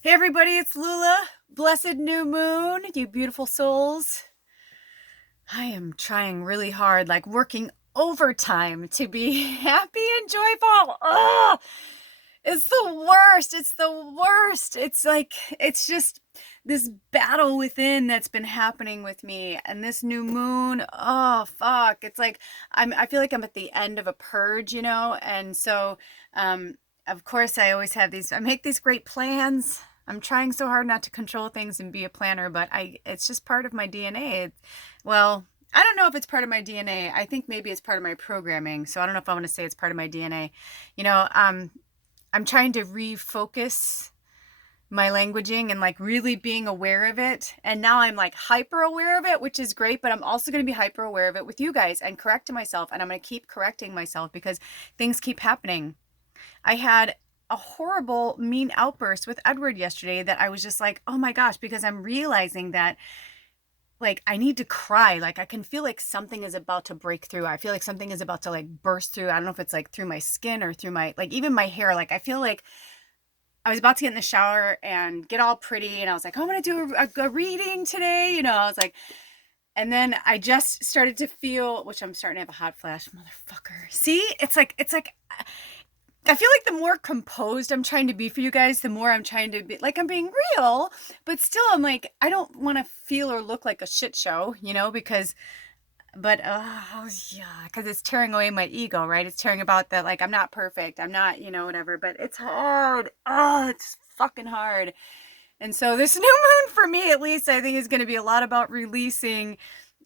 Hey everybody, it's Lula. Blessed new moon, you beautiful souls. I am trying really hard, like working overtime to be happy and joyful. Ugh! It's the worst. It's the worst. It's like, it's just this battle within that's been happening with me. And this new moon, oh fuck. It's like I feel like I'm at the end of a purge, And so of course I always have I make these great plans. I'm trying so hard not to control things and be a planner, but it's just part of my DNA. Well, I don't know if it's part of my DNA. I think maybe it's part of my programming. So I don't know if I want to say it's part of my DNA. You know, um, I'm trying to refocus my languaging and like really being aware of it. And now I'm like hyper aware of it, which is great, but I'm also going to be hyper aware of it with you guys and correcting myself. And I'm going to keep correcting myself because things keep happening. I had a horrible mean outburst with Edward yesterday that I was just like, oh my gosh, because I'm realizing that like I need to cry. Like I can feel like something is about to break through. I feel like something is about to like burst through. I don't know if it's like through my skin or through my like even my hair. Like I feel like I was about to get in the shower and get all pretty and I was like, oh, I'm gonna do a reading today. I was like, and then I just started to feel, which I'm starting to have a hot flash, motherfucker. See, it's like I feel like the more composed I'm trying to be for you guys, the more I'm trying to be like I'm being real, but still I'm like I don't want to feel or look like a shit show, because but yeah, because it's tearing away my ego, right? It's tearing about that like I'm not perfect, I'm not, whatever, but it's hard. Oh, it's fucking hard. And so this new moon for me at least I think is going to be a lot about releasing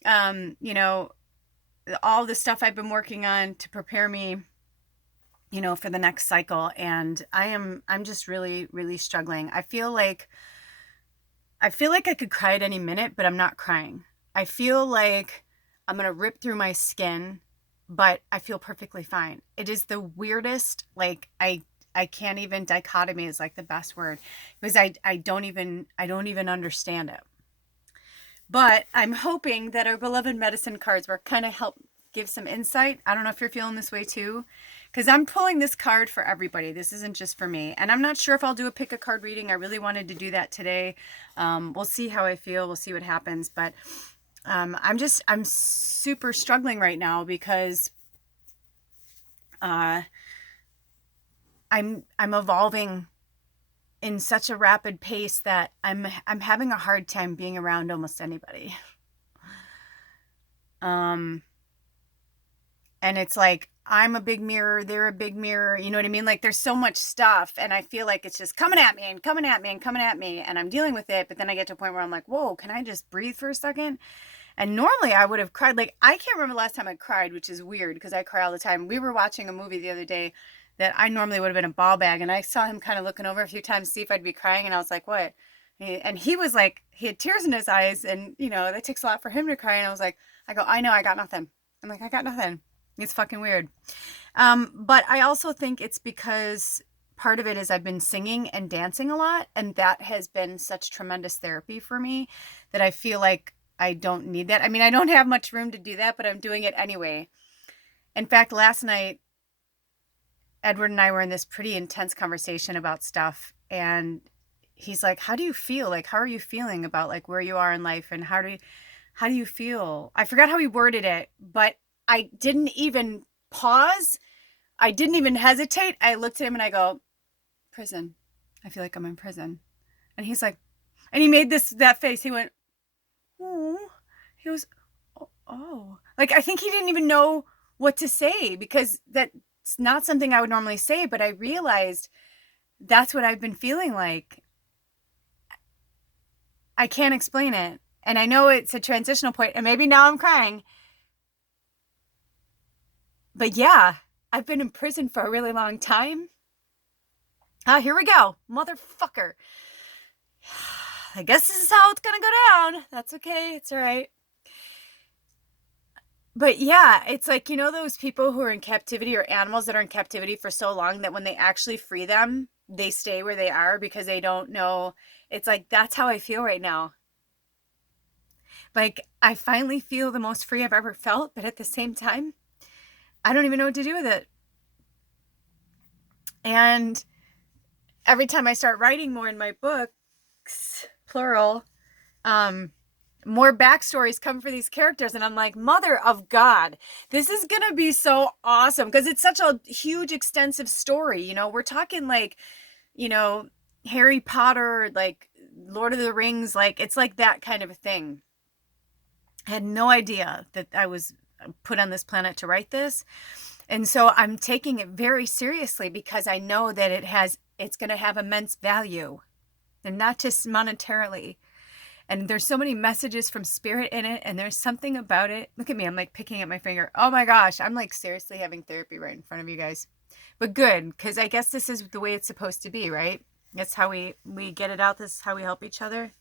um, you know, all the stuff I've been working on to prepare me for the next cycle. And I'm just really, really struggling. I feel like I could cry at any minute, but I'm not crying. I feel like I'm going to rip through my skin, but I feel perfectly fine. It is the weirdest, like I can't even dichotomy is like the best word because I don't even understand it. But I'm hoping that our beloved medicine cards will kind of help give some insight. I don't know if you're feeling this way too, because I'm pulling this card for everybody. This isn't just for me. And I'm not sure if I'll do a pick a card reading. I really wanted to do that today. We'll see how I feel. We'll see what happens. But I'm super struggling right now because uh, I'm evolving in such a rapid pace that I'm having a hard time being around almost anybody. Um, and it's like I'm a big mirror, they're a big mirror, you know what I mean? Like there's so much stuff and I feel like it's just coming at me and coming at me and coming at me and I'm dealing with it, but then I get to a point where I'm like, whoa, can I just breathe for a second? And normally I would have cried. Like I can't remember the last time I cried, which is weird because I cry all the time. We were watching a movie the other day that I normally would have been a ball bag and I saw him kind of looking over a few times to see if I'd be crying and I was like, what? And he was like, he had tears in his eyes and that takes a lot for him to cry and I go, I know, I got nothing. I'm like, I got nothing. It's fucking weird. But I also think it's because part of it is I've been singing and dancing a lot, and that has been such tremendous therapy for me that I feel like I don't need that. I mean, I don't have much room to do that, but I'm doing it anyway. In fact, last night, Edward and I were in this pretty intense conversation about stuff, and he's like, "How do you feel? Like, how are you feeling about like where you are in life, and how do you feel?" I forgot how he worded it, but I didn't even pause. I didn't even hesitate. I looked at him and I go, prison. I feel like I'm in prison. And he's like, and he made that face. He went, oh, he goes, oh, oh. Like, I think he didn't even know what to say because that's not something I would normally say. But I realized that's what I've been feeling like. I can't explain it. And I know it's a transitional point, and maybe now I'm crying. But yeah, I've been in prison for a really long time. Ah, here we go. Motherfucker. I guess this is how it's gonna go down. That's okay. It's all right. But yeah, it's like, those people who are in captivity or animals that are in captivity for so long that when they actually free them, they stay where they are because they don't know. It's like, that's how I feel right now. Like, I finally feel the most free I've ever felt, but at the same time, I don't even know what to do with it. And every time I start writing more in my books, plural, more backstories come for these characters. And I'm like, mother of God, this is going to be so awesome. Because it's such a huge, extensive story. You know, we're talking like, you know, Harry Potter, like Lord of the Rings, like it's like that kind of a thing. I had no idea that I was put on this planet to write this. And so I'm taking it very seriously because I know that it's going to have immense value, and not just monetarily. And there's so many messages from spirit in it, and there's something about it. Look at me, I'm like picking at my finger. Oh my gosh, I'm like seriously having therapy right in front of you guys. But good, because I guess this is the way it's supposed to be, right? That's how we get it out. This is how we help each other.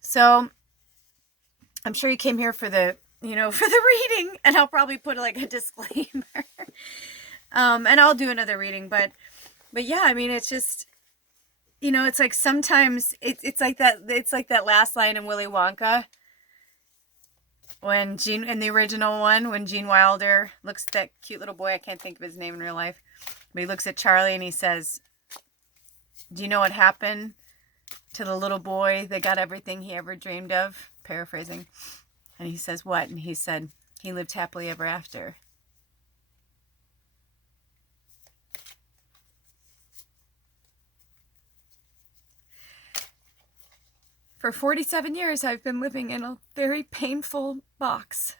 So I'm sure you came here for the, you know, for the reading, and I'll probably put like a disclaimer. And I'll do another reading, but yeah, I mean, it's just, you know, it's like sometimes it's like that last line in Willy Wonka when Gene, in the original one, when Gene Wilder looks at that cute little boy, I can't think of his name in real life, but he looks at Charlie and he says, do you know what happened to the little boy that got everything he ever dreamed of? Paraphrasing. And he says, what? And he said, he lived happily ever after. For 47 years, I've been living in a very painful box.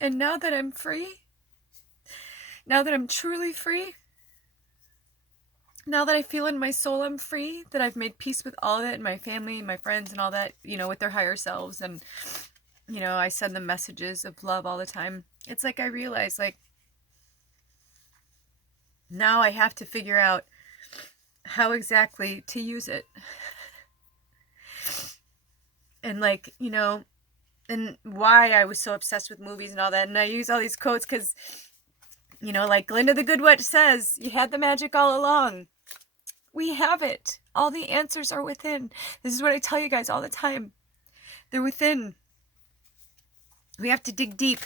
And now that I'm free, now that I'm truly free, now that I feel in my soul I'm free, that I've made peace with all of it, and my family and my friends and all that, you know, with their higher selves, and, you know, I send them messages of love all the time. It's like I realize, like, now I have to figure out how exactly to use it. And, like, you know, and why I was so obsessed with movies and all that. And I use all these quotes because, you know, like Glinda the Good Witch says, you had the magic all along. We have it. All the answers are within. This is what I tell you guys all the time. They're within. We have to dig deep.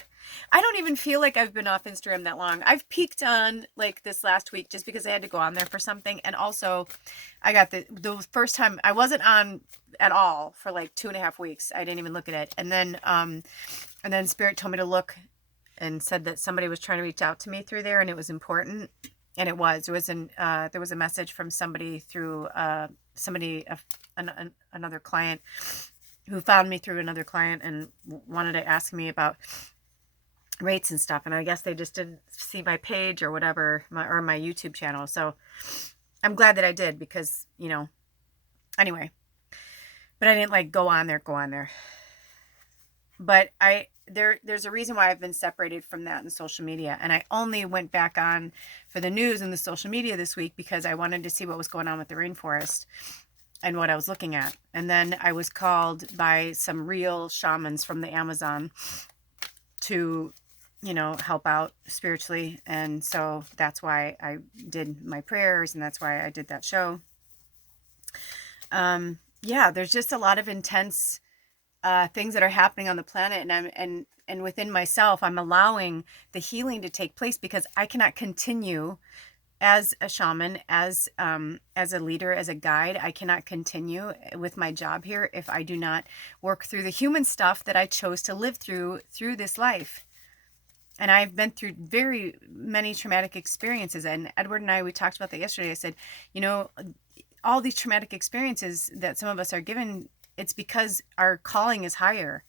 I don't even feel like I've been off Instagram that long. I've peaked on like this last week just because I had to go on there for something. And also I got the first time I wasn't on at all for like 2.5 weeks. I didn't even look at it. And then Spirit told me to look and said that somebody was trying to reach out to me through there, and it was important. And it was. There was a message from somebody through another client who found me through another client and wanted to ask me about rates and stuff. And I guess they just didn't see my page or whatever, my YouTube channel. So I'm glad that I did because, you know, anyway, but I didn't like go on there. But there's a reason why I've been separated from that in social media. And I only went back on for the news and the social media this week because I wanted to see what was going on with the rainforest and what I was looking at. And then I was called by some real shamans from the Amazon to, you know, help out spiritually. And so that's why I did my prayers, and that's why I did that show. Yeah, there's just a lot of intense things that are happening on the planet, and within myself, I'm allowing the healing to take place because I cannot continue as a shaman, as a leader, as a guide. I cannot continue with my job here if I do not work through the human stuff that I chose to live through this life. And I've been through very many traumatic experiences. And Edward and we talked about that yesterday. I said, you know, all these traumatic experiences that some of us are given, it's because our calling is higher.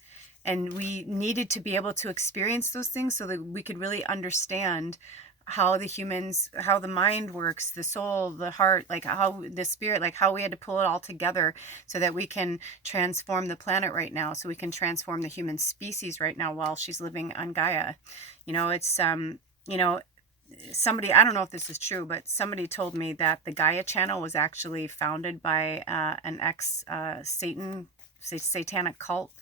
And we needed to be able to experience those things so that we could really understand how the mind works, the soul, the heart, like how the spirit, like how we had to pull it all together so that we can transform the planet right now, so we can transform the human species right now while she's living on Gaia. You know, it's, you know, somebody, I don't know if this is true, but somebody told me that the Gaia channel was actually founded by an satanic cult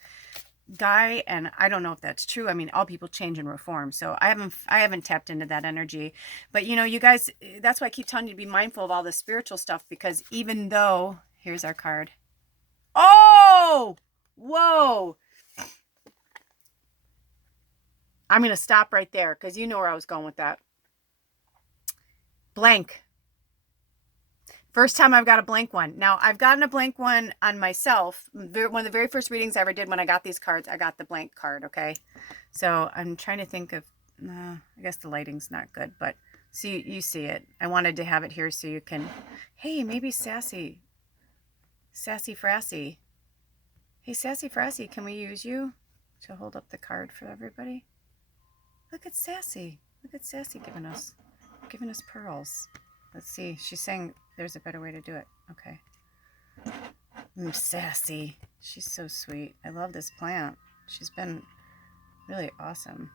guy, and I don't know if that's true. I mean, all people change and reform, so I haven't tapped into that energy. But you know, you guys, that's why I keep telling you to be mindful of all the spiritual stuff, because even though, here's our card. Oh, whoa. I'm going to stop right there because you know where I was going with that. Blank. First time I've got a blank one. Now, I've gotten a blank one on myself. One of the very first readings I ever did when I got these cards, I got the blank card, okay? So I'm trying to think of, I guess the lighting's not good, but see, you see it. I wanted to have it here so you can, hey, maybe Sassy Frassy. Hey, Sassy Frassy, can we use you to hold up the card for everybody? Look at Sassy. Look at Sassy giving us pearls. Let's see. She's saying there's a better way to do it. Okay. Sassy. She's so sweet. I love this plant. She's been really awesome.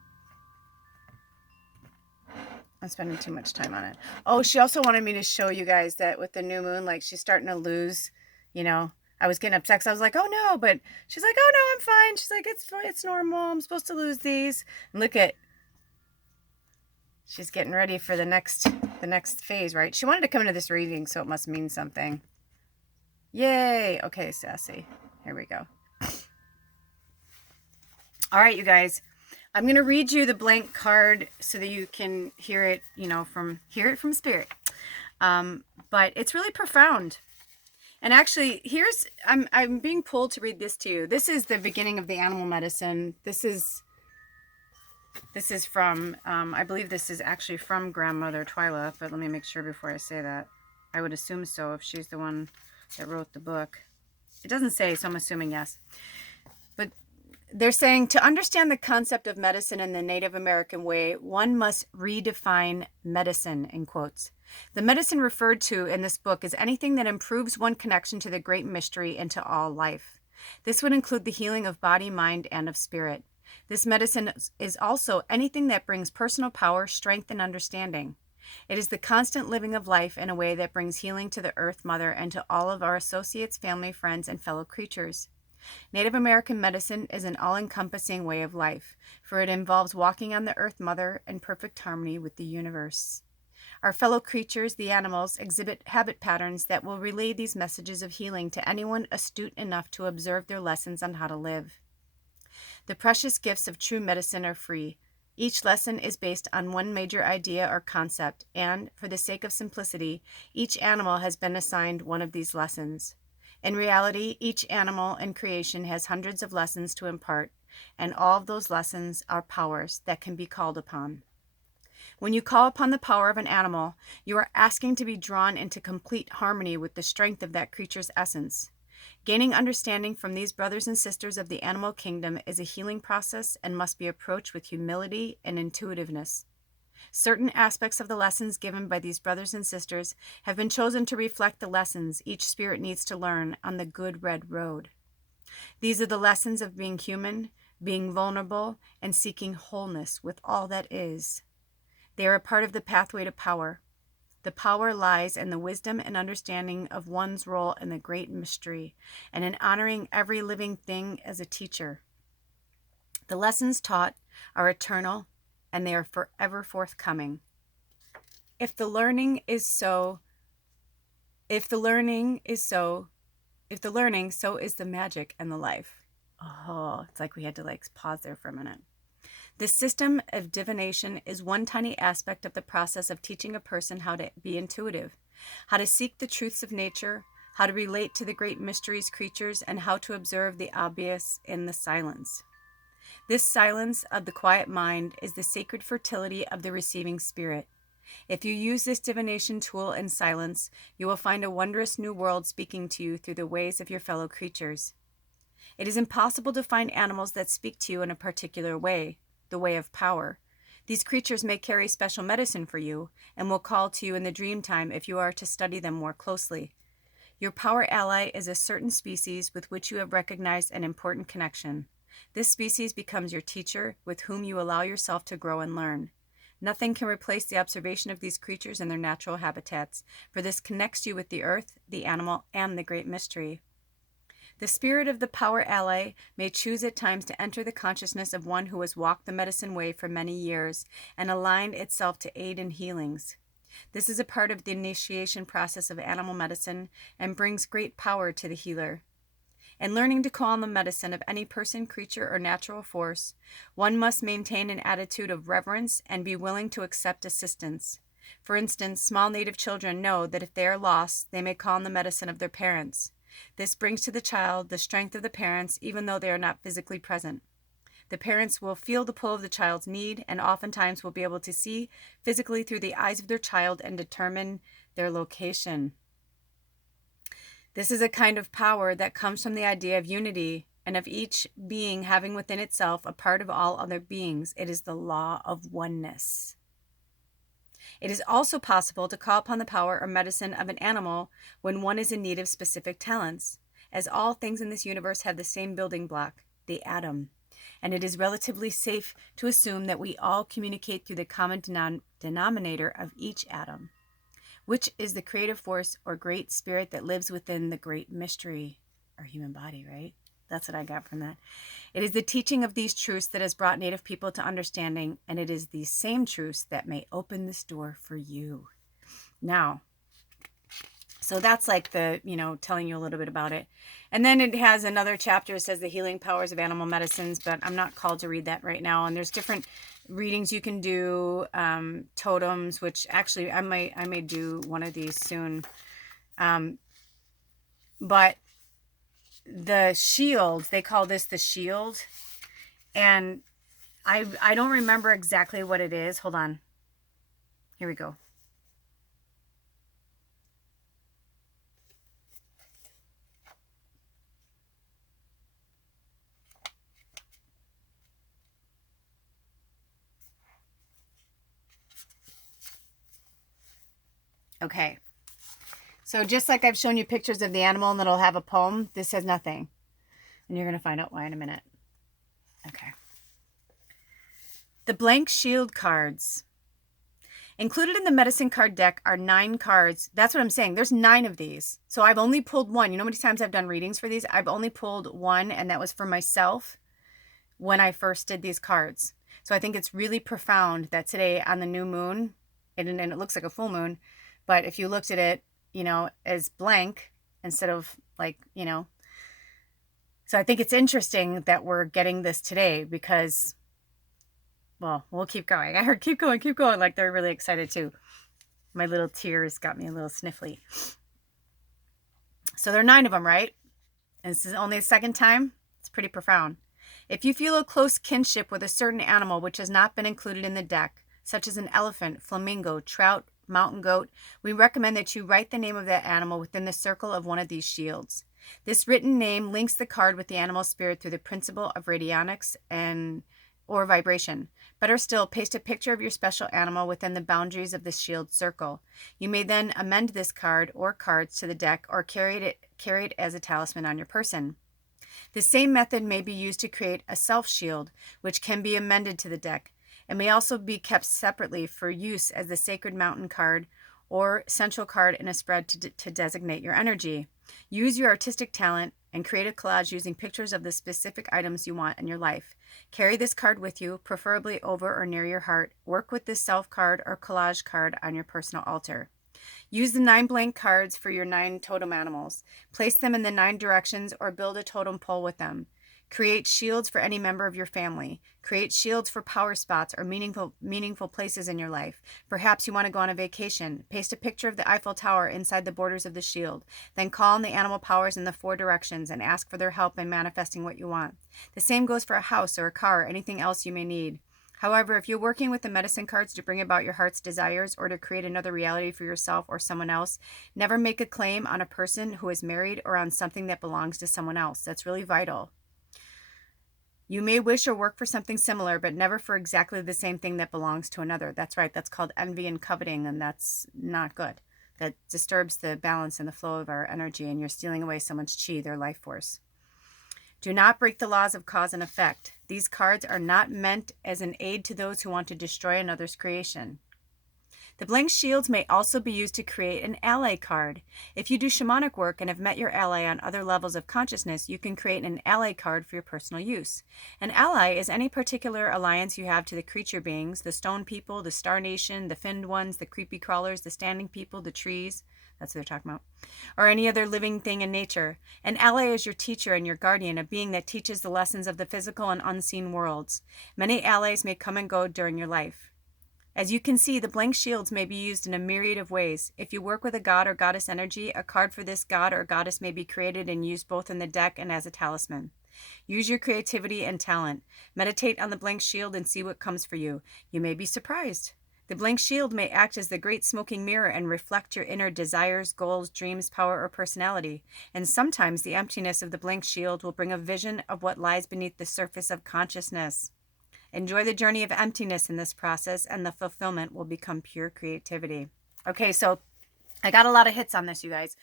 I'm spending too much time on it. Oh, she also wanted me to show you guys that with the new moon, like she's starting to lose, you know, I was getting upset because I was like, oh no, but she's like, oh no, I'm fine. She's like, it's normal. I'm supposed to lose these. And look at, she's getting ready for the next phase, right? She wanted to come into this reading, so it must mean something. Yay. Okay, Sassy. Here we go. All right, you guys. I'm going to read you the blank card so that you can hear it, you know, from spirit. But it's really profound. And actually, I'm being pulled to read this to you. This is the beginning of the animal medicine. This is from, I believe this is actually from Grandmother Twyla, but let me make sure before I say that. I would assume so if she's the one that wrote the book. It doesn't say, so I'm assuming yes. But they're saying to understand the concept of medicine in the Native American way, one must redefine medicine, in quotes. The medicine referred to in this book is anything that improves one connection to the great mystery and to all life. This would include the healing of body, mind, and of spirit. This medicine is also anything that brings personal power, strength, and understanding. It is the constant living of life in a way that brings healing to the Earth Mother and to all of our associates, family, friends, and fellow creatures. Native American medicine is an all-encompassing way of life, for it involves walking on the Earth Mother in perfect harmony with the universe. Our fellow creatures, the animals, exhibit habit patterns that will relay these messages of healing to anyone astute enough to observe their lessons on how to live. The precious gifts of true medicine are free. Each lesson is based on one major idea or concept, and, for the sake of simplicity, each animal has been assigned one of these lessons. In reality, each animal in creation has hundreds of lessons to impart, and all of those lessons are powers that can be called upon. When you call upon the power of an animal, you are asking to be drawn into complete harmony with the strength of that creature's essence. Gaining understanding from these brothers and sisters of the animal kingdom is a healing process and must be approached with humility and intuitiveness. Certain aspects of the lessons given by these brothers and sisters have been chosen to reflect the lessons each spirit needs to learn on the good red road. These are the lessons of being human, being vulnerable, and seeking wholeness with all that is. They are a part of the pathway to power. The power lies in the wisdom and understanding of one's role in the great mystery, and in honoring every living thing as a teacher. The lessons taught are eternal, and they are forever forthcoming. If the learning, so is the magic and the life. Oh, it's like we had to pause there for a minute. The system of divination is one tiny aspect of the process of teaching a person how to be intuitive, how to seek the truths of nature, how to relate to the great mysteries, creatures, and how to observe the obvious in the silence. This silence of the quiet mind is the sacred fertility of the receiving spirit. If you use this divination tool in silence, you will find a wondrous new world speaking to you through the ways of your fellow creatures. It is impossible to find animals that speak to you in a particular way, the way of power. These creatures may carry special medicine for you and will call to you in the dream time if you are to study them more closely. Your power ally is a certain species with which you have recognized an important connection. This species becomes your teacher, with whom you allow yourself to grow and learn. Nothing can replace the observation of these creatures in their natural habitats, for this connects you with the earth, the animal, and the great mystery. The spirit of the power ally may choose at times to enter the consciousness of one who has walked the medicine way for many years and aligned itself to aid in healings. This is a part of the initiation process of animal medicine and brings great power to the healer. In learning to call on the medicine of any person, creature, or natural force, one must maintain an attitude of reverence and be willing to accept assistance. For instance, small native children know that if they are lost, they may call on the medicine of their parents. This brings to the child the strength of the parents, even though they are not physically present. The parents will feel the pull of the child's need and oftentimes will be able to see physically through the eyes of their child and determine their location. This is a kind of power that comes from the idea of unity and of each being having within itself a part of all other beings. It is the law of oneness. It is also possible to call upon the power or medicine of an animal when one is in need of specific talents, as all things in this universe have the same building block, the atom. And it is relatively safe to assume that we all communicate through the common denominator of each atom, which is the creative force or great spirit that lives within the great mystery, our human body, right? That's what I got from that. It is the teaching of these truths that has brought Native people to understanding, and it is these same truths that may open this door for you. Now, so that's like the, telling you a little bit about it. And then it has another chapter. It says the healing powers of animal medicines, but I'm not called to read that right now. And there's different readings you can do, totems, which actually I may do one of these soon. But the shield, they call this the shield. And I don't remember exactly what it is. Hold on. Here we go. Okay. So just like I've shown you pictures of the animal and it'll have a poem, this has nothing. And you're going to find out why in a minute. Okay. The blank shield cards. Included in the medicine card deck are 9 cards. That's what I'm saying. There's 9 of these. So I've only pulled one. You know how many times I've done readings for these? I've only pulled one, and that was for myself when I first did these cards. So I think it's really profound that today on the new moon, and it looks like a full moon, but if you looked at it, as blank instead of so I think it's interesting that we're getting this today because, well, we'll keep going. I heard keep going. Like they're really excited too. My little tears got me a little sniffly. So there are 9 of them, right? And this is only the second time. It's pretty profound. If you feel a close kinship with a certain animal which has not been included in the deck, such as an elephant, flamingo, trout, mountain goat, we recommend that you write the name of that animal within the circle of one of these shields. This written name links the card with the animal spirit through the principle of radionics or vibration. Better still, paste a picture of your special animal within the boundaries of the shield circle. You may then amend this card or cards to the deck or carry it as a talisman on your person. The same method may be used to create a self shield, which can be amended to the deck. It may also be kept separately for use as the sacred mountain card or central card in a spread to designate your energy. Use your artistic talent and create a collage using pictures of the specific items you want in your life. Carry this card with you, preferably over or near your heart. Work with this self card or collage card on your personal altar. Use the 9 blank cards for your 9 totem animals. Place them in the 9 directions or build a totem pole with them. Create shields for any member of your family. Create shields for power spots or meaningful places in your life. Perhaps you want to go on a vacation. Paste a picture of the Eiffel Tower inside the borders of the shield. Then call on the animal powers in the 4 directions and ask for their help in manifesting what you want. The same goes for a house or a car or anything else you may need. However, if you're working with the medicine cards to bring about your heart's desires or to create another reality for yourself or someone else, never make a claim on a person who is married or on something that belongs to someone else. That's really vital. You may wish or work for something similar, but never for exactly the same thing that belongs to another. That's right. That's called envy and coveting, and that's not good. That disturbs the balance and the flow of our energy, and you're stealing away someone's chi, their life force. Do not break the laws of cause and effect. These cards are not meant as an aid to those who want to destroy another's creation. The blank shields may also be used to create an ally card. If you do shamanic work and have met your ally on other levels of consciousness, you can create an ally card for your personal use. An ally is any particular alliance you have to the creature beings, the stone people, the star nation, the finned ones, the creepy crawlers, the standing people, the trees. That's what they're talking about. Or any other living thing in nature. An ally is your teacher and your guardian, a being that teaches the lessons of the physical and unseen worlds. Many allies may come and go during your life. As you can see, the blank shields may be used in a myriad of ways. If you work with a god or goddess energy, a card for this god or goddess may be created and used both in the deck and as a talisman. Use your creativity and talent. Meditate on the blank shield and see what comes for you. You may be surprised. The blank shield may act as the great smoking mirror and reflect your inner desires, goals, dreams, power, or personality. And sometimes the emptiness of the blank shield will bring a vision of what lies beneath the surface of consciousness. Enjoy the journey of emptiness in this process, and the fulfillment will become pure creativity. Okay, so I got a lot of hits on this, you guys.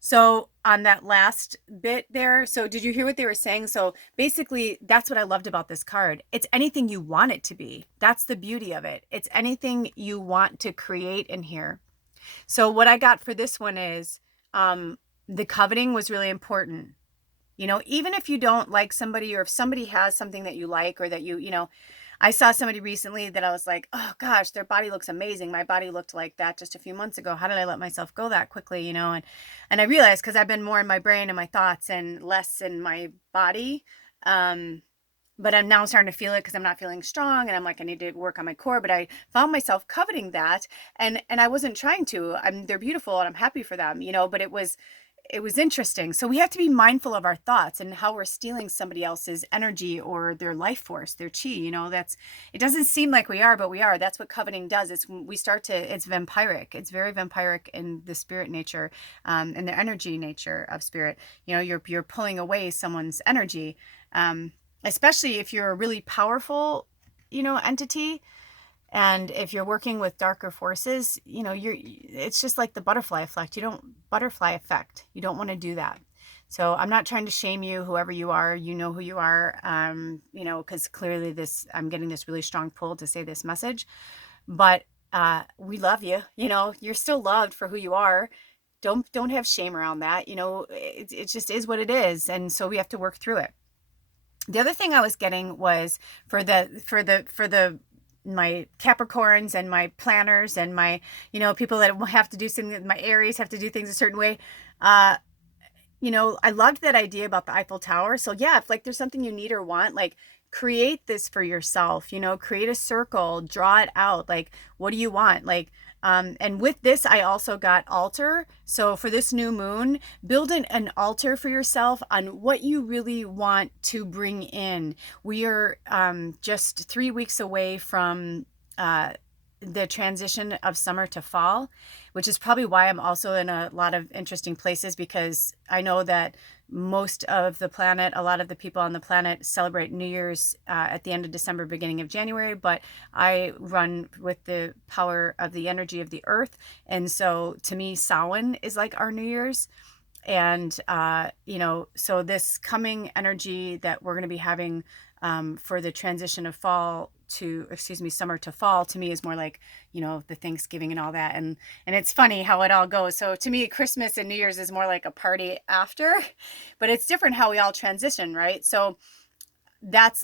So on that last bit there, so did you hear what they were saying? So basically, that's what I loved about this card. It's anything you want it to be. That's the beauty of it. It's anything you want to create in here. So what I got for this one is the coveting was really important. You know, even if you don't like somebody, or if somebody has something that you like, or that you know, I saw somebody recently that I was like, oh gosh, their body looks amazing. My body looked like that just a few months ago. How did I let myself go that quickly? You know, and I realized, because I've been more in my brain and my thoughts and less in my body. But I'm now starting to feel it because I'm not feeling strong, and I'm like, I need to work on my core. But I found myself coveting that, and I wasn't trying to. They're beautiful and I'm happy for them, you know, but it was interesting. So we have to be mindful of our thoughts and how we're stealing somebody else's energy or their life force, their chi. You know, it doesn't seem like we are, but we are. That's what coveting does. It's vampiric. It's very vampiric in the spirit nature, and the energy nature of spirit. You know, you're pulling away someone's energy, especially if you're a really powerful, you know, entity. And if you're working with darker forces, you know, it's just like the butterfly effect. You don't want to do that. So I'm not trying to shame you, whoever you are. You know who you are, you know, because clearly I'm getting this really strong pull to say this message. But we love you. You know, you're still loved for who you are. Don't have shame around that. You know, it just is what it is. And so we have to work through it. The other thing I was getting was for my Capricorns and my planners and my, you know, people that have to do something, my Aries have to do things a certain way. You know, I loved that idea about the Eiffel Tower. So yeah, if like there's something you need or want, like create this for yourself, you know, create a circle, draw it out. Like, what do you want? Like, and with this, I also got altar. So for this new moon, build an altar for yourself on what you really want to bring in. We are just 3 weeks away from the transition of summer to fall, which is probably why I'm also in a lot of interesting places, because I know that most of the planet, a lot of the people on the planet celebrate New Year's at the end of December, beginning of January, but I run with the power of the energy of the earth. And so to me, Samhain is like our New Year's. And, you know, so this coming energy that we're going to be having for the transition of summer to fall, to me is more like, you know, the Thanksgiving and all that. And it's funny how it all goes. So to me, Christmas and New Year's is more like a party after, but it's different how we all transition, right? So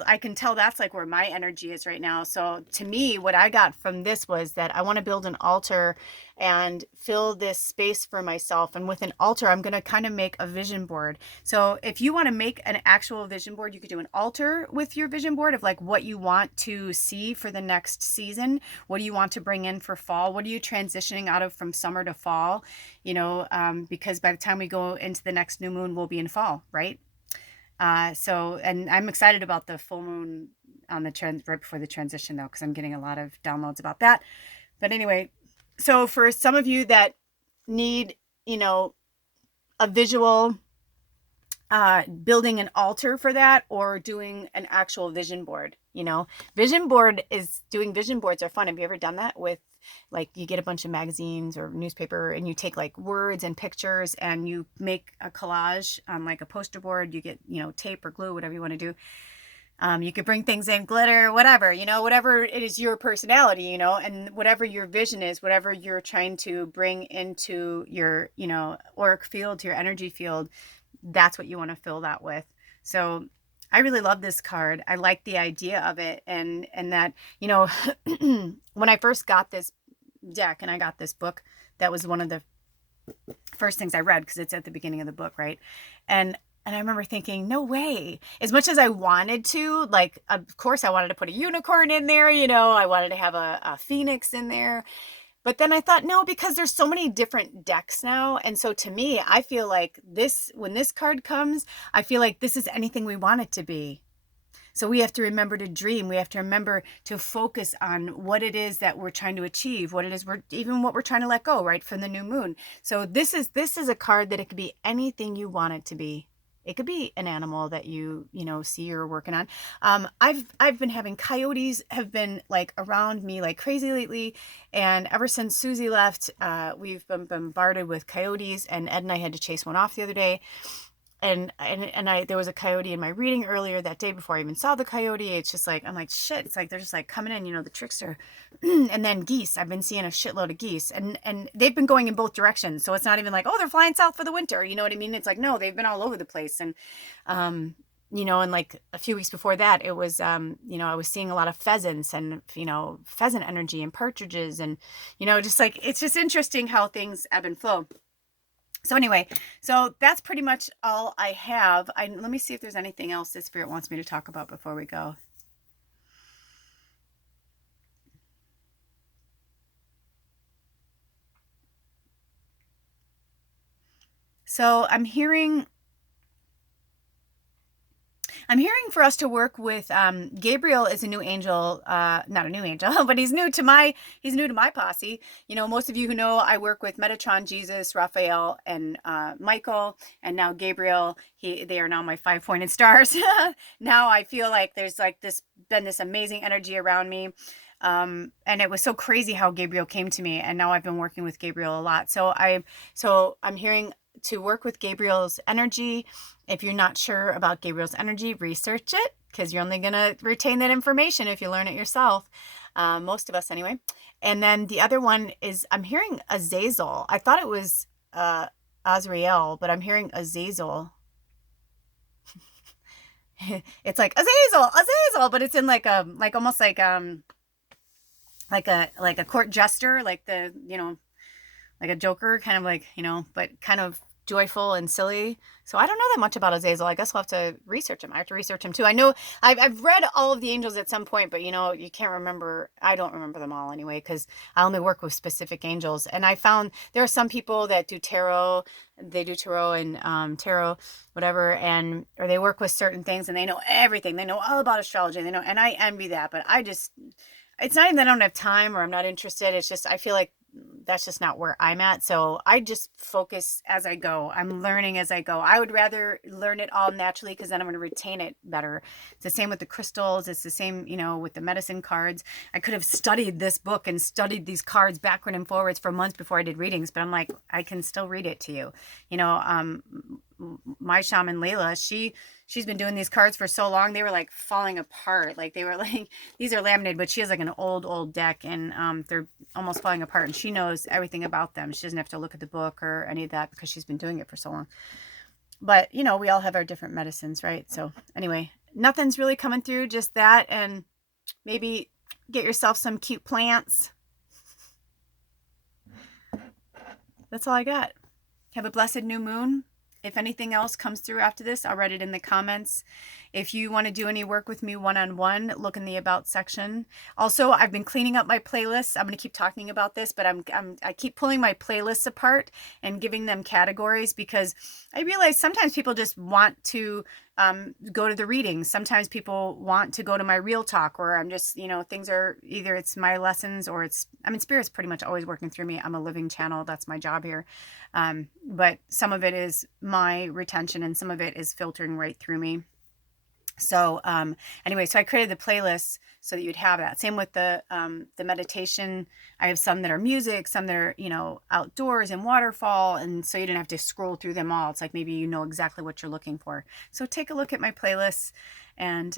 I can tell that's like where my energy is right now. So to me, what I got from this was that I want to build an altar and fill this space for myself. And with an altar, I'm going to kind of make a vision board. So if you want to make an actual vision board, you could do an altar with your vision board of like what you want to see for the next season. What do you want to bring in for fall? What are you transitioning out of from summer to fall? You know, because by the time we go into the next new moon, we'll be in fall, right? And I'm excited about the full moon on the right before the transition though, because I'm getting a lot of downloads about that. But anyway, so for some of you that need, you know, a visual, building an altar for that, or doing an actual vision board, you know, doing vision boards are fun. Have you ever done that with, like, you get a bunch of magazines or newspaper and you take like words and pictures and you make a collage on like a poster board. You get, you know, tape or glue, whatever you want to do. You could bring things in, glitter, whatever, you know, whatever it is, your personality, you know, and whatever your vision is, whatever you're trying to bring into your, you know, auric field, to your energy field, that's what you want to fill that with. So I really love this card. I like the idea of it. And that, you know, when I first got this deck and I got this book, that was one of the first things I read, because it's at the beginning of the book, right? And And I remember thinking, no way. As much as I wanted to, like, of course, I wanted to put a unicorn in there, I wanted to have a phoenix in there. But then I thought, no, because there's so many different decks now. And so to me, I feel like when this card comes, I feel like this is anything we want it to be. So we have to remember to dream. We have to remember to focus on what it is that we're trying to achieve, what it is even what we're trying to let go, right, from the new moon. So this is a card that it could be anything you want it to be. It could be an animal that you see you're working on. I've been having coyotes have been like around me like crazy lately, and ever since Susie left, we've been bombarded with coyotes. And Ed and I had to chase one off the other day. And there was a coyote in my reading earlier that day before I even saw the coyote. It's just like, I'm like, shit. It's like, they're just like coming in, the trickster. And then geese, I've been seeing a shitload of geese, and they've been going in both directions. So it's not even like, oh, they're flying south for the winter. You know what I mean? It's like, no, they've been all over the place. And, and like a few weeks before that, it was, I was seeing a lot of pheasants and, pheasant energy and partridges and, just like, it's just interesting how things ebb and flow. So anyway, so that's pretty much all I have. Let me see if there's anything else that Spirit wants me to talk about before we go. So I'm hearing for us to work with Gabriel is a new angel, not a new angel, but he's new to my posse. Most of you who know, I work with Metatron, Jesus, Raphael, and Michael, and now Gabriel. They are now my 5-pointed stars. Now I feel like there's like been this amazing energy around me. And it was so crazy how Gabriel came to me, and now I've been working with Gabriel a lot. So I'm hearing to work with Gabriel's energy. If you're not sure about Gabriel's energy, research it, because you're only going to retain that information if you learn it yourself. Most of us anyway. And then the other one is, I'm hearing Azazel. I thought it was Azrael, but I'm hearing Azazel. It's like Azazel, but it's in like almost like a court jester, like like a Joker, kind of like, but kind of joyful and silly. So I don't know that much about Azazel. I guess we'll have to research him. I have to research him too. I know I've read all of the angels at some point, but you can't remember. I don't remember them all anyway, because I only work with specific angels. And I found there are some people that do tarot. They do tarot and tarot, whatever, or they work with certain things and they know everything. They know all about astrology. And I envy that, but it's not even that I don't have time or I'm not interested. It's just, I feel like that's just not where I'm at. So I just focus as I go. I'm learning as I go. I would rather learn it all naturally, because then I'm going to retain it better. It's the same with the crystals. It's the same, with the medicine cards. I could have studied this book and studied these cards backward and forwards for months before I did readings, but I'm like, I can still read it to you. My shaman Layla, she's been doing these cards for so long, they were like falling apart. Like they were like, these are laminated, but she has like an old deck, and they're almost falling apart, and she knows everything about them. She doesn't have to look at the book or any of that, because she's been doing it for so long. But we all have our different medicines, right? So anyway, nothing's really coming through, just that, and maybe get yourself some cute plants. That's all I got. Have a blessed new moon. If anything else comes through after this, I'll write it in the comments. If you want to do any work with me one-on-one, look in the About section. Also, I've been cleaning up my playlists. I'm going to keep talking about this, but I keep pulling my playlists apart and giving them categories, because I realize sometimes people just want to go to the readings. Sometimes people want to go to my real talk, where I'm just, things are either it's my lessons or Spirit's pretty much always working through me. I'm a living channel. That's my job here. But some of it is my retention, and some of it is filtering right through me. So anyway, so I created the playlist so that you'd have that. Same with the meditation. I have some that are music, some that are, outdoors and waterfall. And so you didn't have to scroll through them all. It's like, maybe you know exactly what you're looking for. So take a look at my playlist, and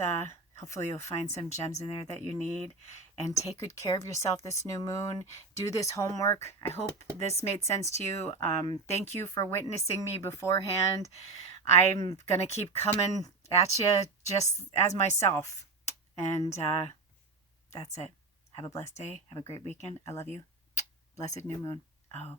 hopefully you'll find some gems in there that you need. And take good care of yourself this new moon. Do this homework. I hope this made sense to you. Thank you for witnessing me beforehand. I'm going to keep coming at you just as myself. And that's it. Have a blessed day. Have a great weekend. I love you. Blessed new moon. Oh.